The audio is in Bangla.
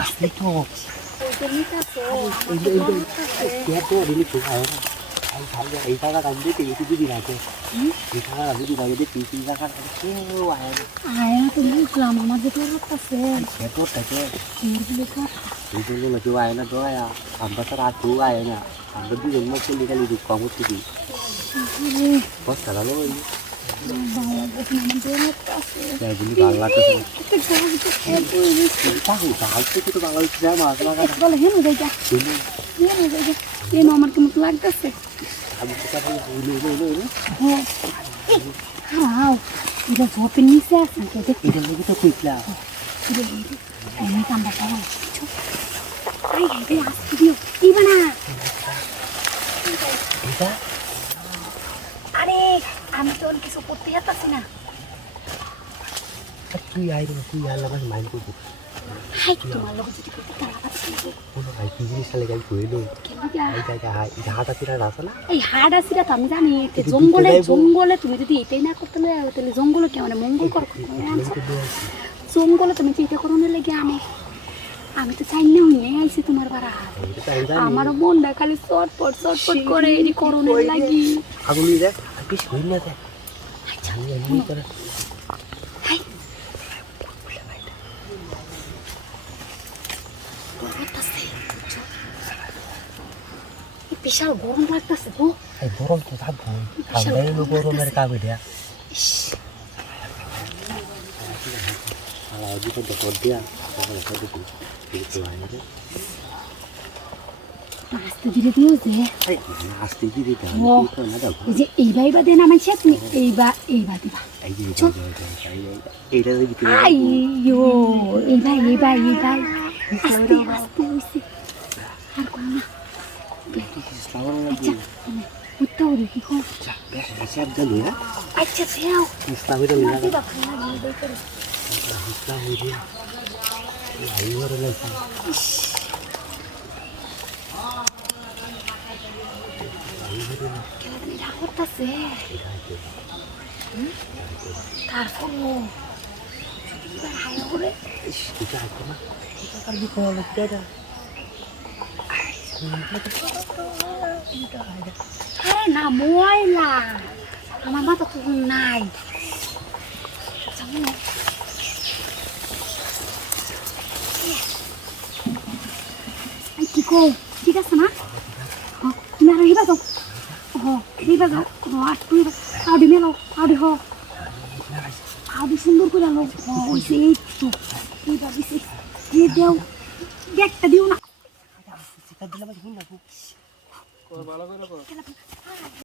আসতে তো এই টাকা আমি দিতে গেছি দুদিন আগে এই টাকা আমি দুদিন আগে দিতে এই টাকা কেউ আয় না তো বুঝলাম আমার যেতে লাগতেছে ভেতরটাকে এইগুলো না কেউ আয় না দয়া আমরা তো রাত কেউ আয় না আমরা দুজন মাস চলে গেলে কম হচ্ছে কি বস্তা ভালো ওই বাংলা আমার কেমন লাগতেছে এটা ঝোপের নিচে আছে এটা লেগে তো কইলা আরে আমি তো কিছু করতে যাচ্ছি না তুই আয় তুই আর আমার মাইন্ড করবো এই হাট আসিরা তো আমি জানি জঙ্গলে জঙ্গলে তুমি যদি এটাই না করতে তাহলে জঙ্গলে কেমন মঙ্গল কর জঙ্গলে তুমি তো এটা করো না লেগে আমি তো চাই না হইলে আইছি তোমার বাড়া আমারও মনটা খালি চটপট চটপট করে এই করোনার লাগি আগুলি দেখ আর কিছু হই না দেখ বিশাল গরম লাগতেছে তো গরম তো থাকবো ঠান্ডা এলো গরমের কাবে দেয়া আস্তে ধীরে দিও যে আস্তে ধীরে যে এইবার বা দেন আমার তুমি এইবার দিবা আইয়ো এইবার আস্তে আস্তে হইছে আর কোন না আচ্ছা উত্তর কি কো আচ্ছা দেও ইসলামের লিয়া দিবা খানা দিয়ে করে ইসলাম হইছে আইওর লাগছে তারপর আরে না ময়লা আমার মাথা তো নাই কি কো ঠিক আছে না তুমি আর হিবা যাও হিবা যাও তুই আউডি মেলাও আউডি হ আউডি সুন্দর করে আলো এই তো এইবার দিছি দিয়ে দেও একটা দিও না ভালো করে